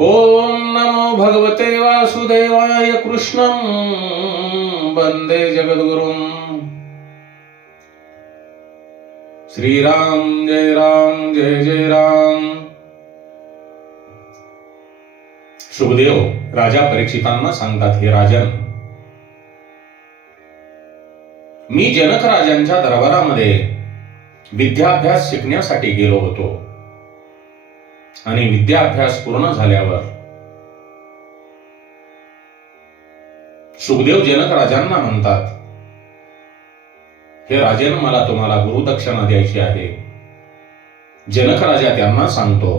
ओम नमो भगवते वासुदेवाय कृष्णं वंदे जगद्गुरुं। श्रीराम जय जय राम। सुखदेव राजा परीक्षितांना सांगतात, हे राजन, मी जनक राजांच्या दरबारामध्ये विद्याभ्यास शिकण्यासाठी गेलो होतो आणि विद्याभ्यास पूर्ण झाल्यावर सुखदेव जनक राजांना म्हणतात, हे राजन, मला तुम्हाला गुरुदक्षिणा द्यायची आहे. जनक राजा त्यांना सांगतो,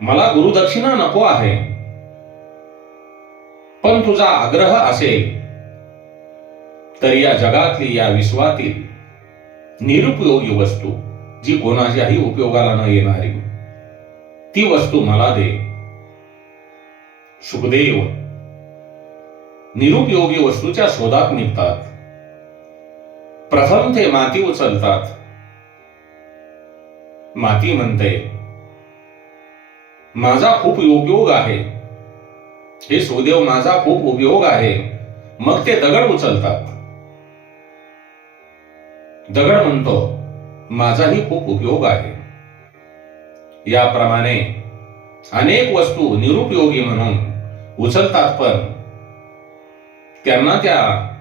मला गुरुदक्षिणा नको आहे, पण तुझा आग्रह असेल तर या जगातली, या विश्वातील निरुपयोगी वस्तू, जी कोणाच्याही उपयोगाला न येणारी, ती वस्तू मला दे. सुखदेव निरुपयोगी वस्तूच्या शोधात निघतात. प्रथम ते माती उचलतात. माती म्हणते, माझा खूप उपयोग आहे. हे सुखदेव, माझा खूप उपयोग आहे. मग ते दगड उचलतात. दगड म्हणतो, माझाही खूप उपयोग आहे. याप्रमाणे अनेक वस्तू निरुपयोगी म्हणून उचलतात, पण त्यांना त्या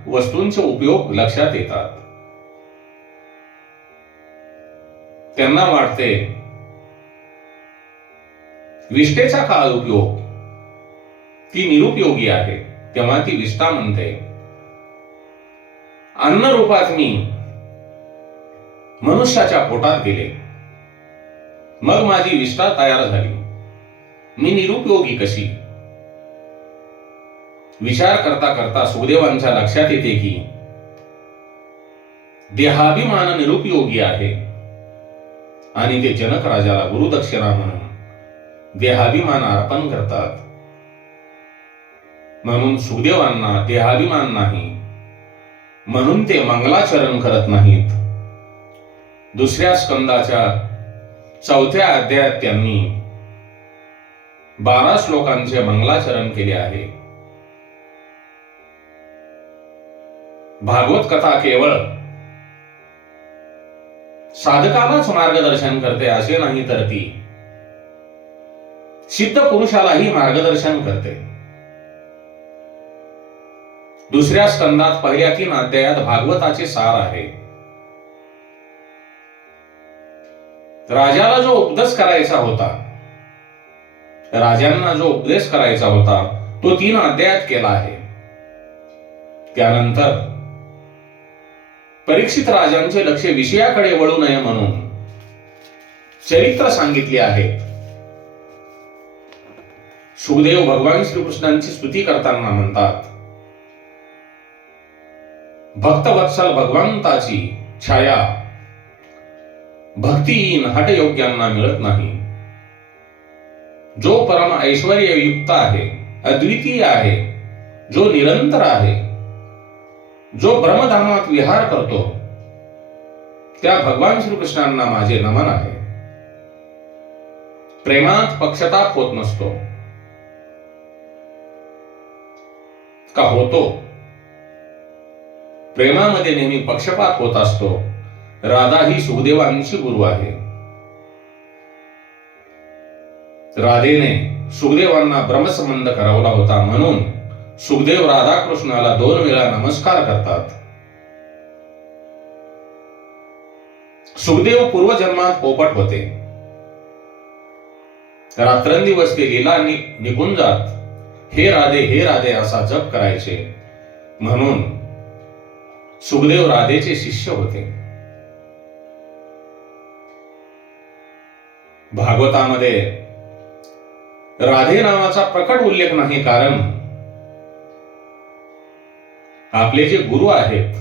वस्तूंचे उपयोग लक्षात येतात. त्यांना वाटते, विष्ठेचा काय उपयोग, ती निरुपयोगी आहे. तेव्हा ती विष्ठा म्हणते, अन्न रूपात मी मनुष्याच्या पोटात गेले, मग माझी विष्ठा तयार झाली. मी निरुपयोगी कशी? विचार करता करता सुखदेवांच्या लक्षात येते की देहाभिमान निरुपयोगी आहे आणि ते जनक राजाला गुरुदक्षिणा म्हणून देहाभिमान अर्पण करतात. म्हणून सुखदेवांना देहाभिमान नाही, म्हणून ते मंगलाचरण करत नाहीत. दुसऱ्या स्कंदाच्या 4थ्या अध्यायात त्यांनी 12 श्लोकांचे मंगलाचरण केले आहे. भागवत कथा केवळ साधकालाच मार्गदर्शन करते असे नाही, तर ती सिद्ध पुरुषालाही मार्गदर्शन करते. दुसऱ्या स्कंदात पहिल्या 3 अध्यायात भागवताचे सार आहे. राजाला जो उपदेश करायचा होता, राजांना जो उपदेश करायचा होता, तो 3 अध्यायात केला आहे. त्यानंतर परीक्षित राजांचे लक्ष विषयाकडे वळू नये म्हणून चरित्र सांगितले आहेत. सुखदेव भगवान श्रीकृष्णांची स्तुती करताना म्हणतात, भक्तवत्सल भगवंताची छाया भक्तिहीन हठयोग्यांना मिळत नाही. जो परम ऐश्वर्य युक्त आहे, अद्वितीय आहे, जो निरंतर आहे, जो ब्रह्मधामात विहार करतो, त्या भगवान श्रीकृष्णांना माझे नमन आहे. प्रेमात पक्षपात होत नसतो का? होतो. प्रेमामध्ये नेहमी पक्षपात होत असतो. राधा ही सुखदेवांची गुरु आहे. राधेने सुखदेवांना ब्रह्मसंबंध करवला होता, म्हणून सुखदेव राधाकृष्णाला 2 वेळा नमस्कार करतात. सुखदेव पूर्वजन्मात पोपट होते. रात्रंदिवस ते लीला निकुंजात हे राधे असा जप करायचे, म्हणून सुखदेव राधेचे शिष्य होते. भागवतामध्ये राधे नावाचा प्रकट उल्लेख नाही, कारण आपले जे गुरु आहेत,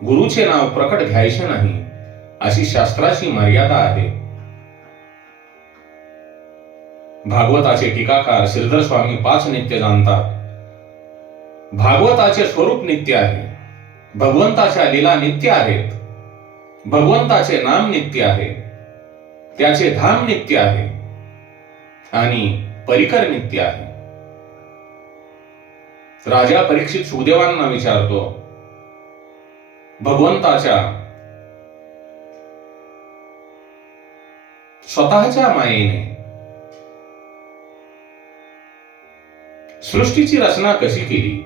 गुरुचे नाव प्रकट घ्यायचे नाही, अशी शास्त्राची मर्यादा आहे. भागवताचे टीकाकार श्रीधर स्वामी 5 नित्य जाणतात. भागवताचे स्वरूप नित्य आहे, भगवंताच्या लीला नित्य आहेत, भगवंताचे नाम नित्य आहे, त्याचे धाम नित्य आहे, आणि परिकर नित्य आहे. राजा परीक्षित सुखदेवांना विचारतो, भगवंताच्या स्वतःच्या मायेने सृष्टीची रचना कशी केली,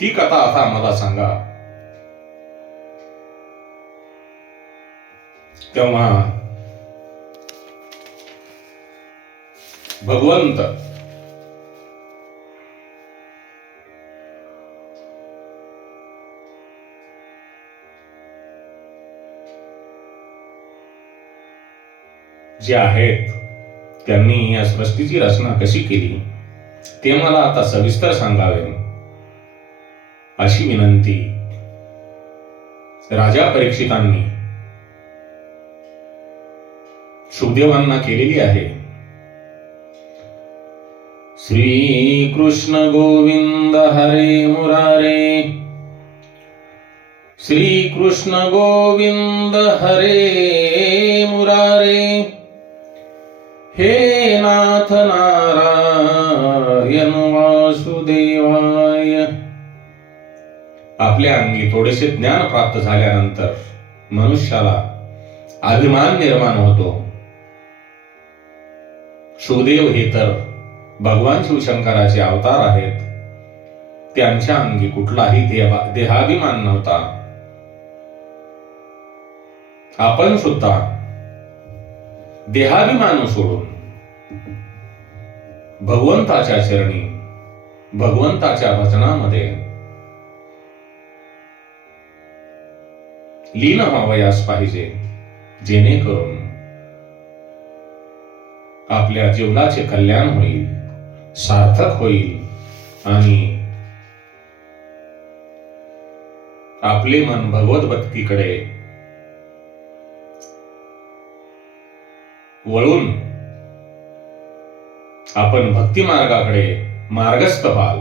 ती कथा आता मला सांगा. तेव्हा भगवंत जे आहेत त्यांनी या सृष्टीची रचना कशी केली ते मला आता सविस्तर सांगावे, अशी विनंती राजा परीक्षितांनी सुखदेवांना केलेली आहे. श्री कृष्ण गोविंद हरे मुरारे, श्री कृष्ण गोविंद हरे मुरारे, हे नाथ नारायण वासुदेवाय. आपल्या अंगी थोडेसे ज्ञान प्राप्त झाल्यानंतर मनुष्याला अभिमान निर्माण होतो. सुखदेव हे तर भगवान शिवशंकराचे अवतार आहेत. त्यांच्या अंगी कुठलाही देहाभिमान नव्हता. आपण सुद्धा देहाभिमान सोडून भगवंताच्या चरणी, भगवंताच्या भजनामध्ये लीन व्हावयास पाहिजे, जेणेकरून आपल्या जीवनाचे कल्याण होईल, सार्थक होईल आणि आपले मन भगवत भक्तीकडे वळून आपण भक्ती मार्गाकडे मार्गस्थ व्हाल.